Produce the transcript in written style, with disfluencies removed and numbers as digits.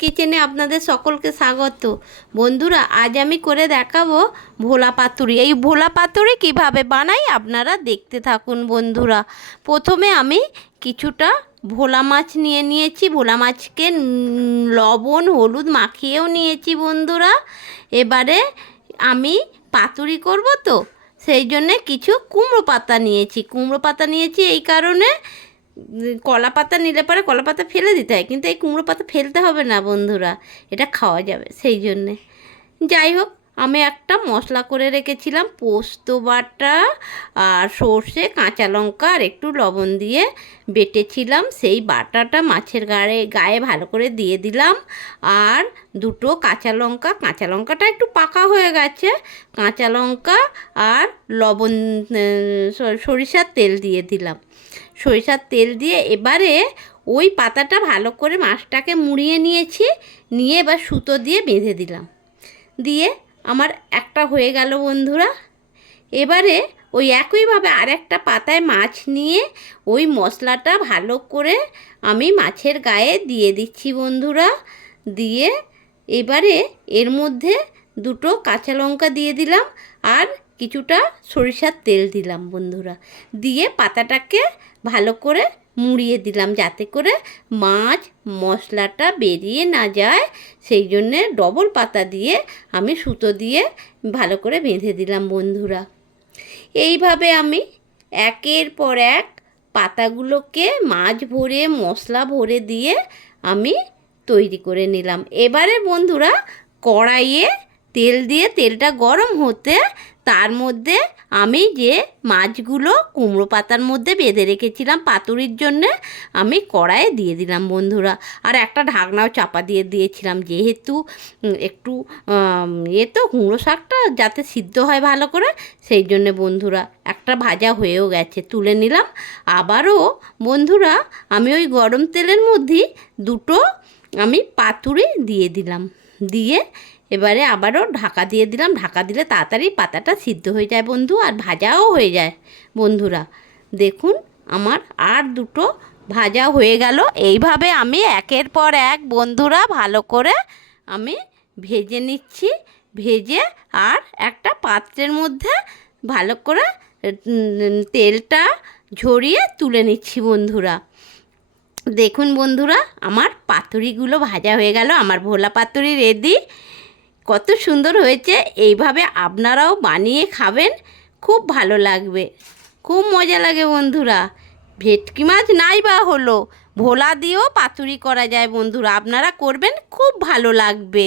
কিচেনে আপনাদের সকলকে স্বাগত। বন্ধুরা, আজ আমি করে দেখাবো ভোলা পাতুরি। এই ভোলা পাতুরি কিভাবে বানাই আপনারা দেখতে থাকুন বন্ধুরা। প্রথমে আমি কিছুটা ভোলা মাছ নিয়েছি। ভোলা মাছকে লবণ হলুদ মাখিয়েও নিয়েছি বন্ধুরা। এবারে আমি পাতুরি করব তো সেই জন্যে কিছু কুমড়ো পাতা নিয়েছি। কুমড়ো পাতা নিয়েছি এই কারণে, কলা পাতা নিলে পরে কলা পাতা ফেলে দিতে হয়, কিন্তু এই কুমড়ো পাতা ফেলতে হবে না বন্ধুরা, এটা খাওয়া যাবে সেই জন্যে। যাই হোক, আমি একটা মশলা করে রেখেছিলাম, পোস্ত বাটা আর সর্ষে কাঁচা লঙ্কা আর একটু লবণ দিয়ে বেটেছিলাম। সেই বাটাটা মাছের গায়ে ভালো করে দিয়ে দিলাম। আর দুটো কাঁচা লঙ্কাটা একটু পাকা হয়ে গেছে, কাঁচা লঙ্কা আর লবণ, সরিষার তেল দিয়ে দিলাম। সরিষার তেল দিয়ে এবারে ওই পাতাটা ভালো করে মাছটাকে মুড়িয়ে নিয়ে এবার সুতো দিয়ে বেঁধে দিলাম। দিয়ে আমার একটা হয়ে গেল বন্ধুরা। এবারে ওই একইভাবে আরেকটা পাতায় মাছ নিয়ে ওই মশলাটা ভালো করে আমি মাছের গায়ে দিয়ে দিচ্ছি বন্ধুরা। দিয়ে এবারে এর মধ্যে দুটো কাঁচা লঙ্কা দিয়ে দিলাম আর কিছুটা সরিষার তেল দিলাম বন্ধুরা। দিয়ে পাতাটাকে ভালো করে মুড়িয়ে দিলাম যাতে করে মাছ মশলাটা বেরিয়ে না যায়, সেই জন্যে ডবল পাতা দিয়ে আমি সুতো দিয়ে ভালো করে বেঁধে দিলাম বন্ধুরা। এইভাবে আমি একের পর এক পাতাগুলোকে মাছ ভরে মশলা ভরে দিয়ে আমি তৈরি করে নিলাম। এবারে বন্ধুরা কড়াইয়ে তেল দিয়ে তেলটা গরম হতে তার মধ্যে আমি যে মাছগুলো কুমড়ো পাতার মধ্যে বেঁধে রেখেছিলাম পাতুরির জন্যে আমি কড়াইয়ে দিয়ে দিলাম বন্ধুরা। আর একটা ঢাকনাও চাপা দিয়ে দিয়েছিলাম, যেহেতু একটু তো কুমড়ো শাকটা যাতে সিদ্ধ হয় ভালো করে, সেই জন্যে বন্ধুরা। একটা ভাজা হয়েও গেছে, তুলে নিলাম। আবারও বন্ধুরা আমি ওই গরম তেলের মধ্যেই দুটো আমি পাতুরি দিয়ে দিলাম। দিয়ে এবারে আবারও ঢাকা দিয়ে দিলাম। ঢাকা দিলে তাড়াতাড়ি পাতাটা সিদ্ধ হয়ে যায় বন্ধু, আর ভাজাও হয়ে যায় বন্ধুরা। দেখুন আমার আর দুটো ভাজা হয়ে গেল। এইভাবে আমি একের পর এক বন্ধুরা ভালো করে আমি ভেজে নিচ্ছি। ভেজে আর একটা পাত্রের মধ্যে ভালো করে তেলটা ঝরিয়ে তুলে নিচ্ছি বন্ধুরা। দেখুন বন্ধুরা, আমার পাতুরিগুলো ভাজা হয়ে গেল। আমার ভোলা পাতুরি রেডি। কত সুন্দর হয়েছে। এইভাবে আপনারাও বানিয়ে খাবেন, খুব ভালো লাগবে, খুব মজা লাগে বন্ধুরা। ভেটকি মাছ নাই বা হলো, ভোলা দিয়েও পাতুরি করা যায় বন্ধুরা, আপনারা করবেন, খুব ভালো লাগবে।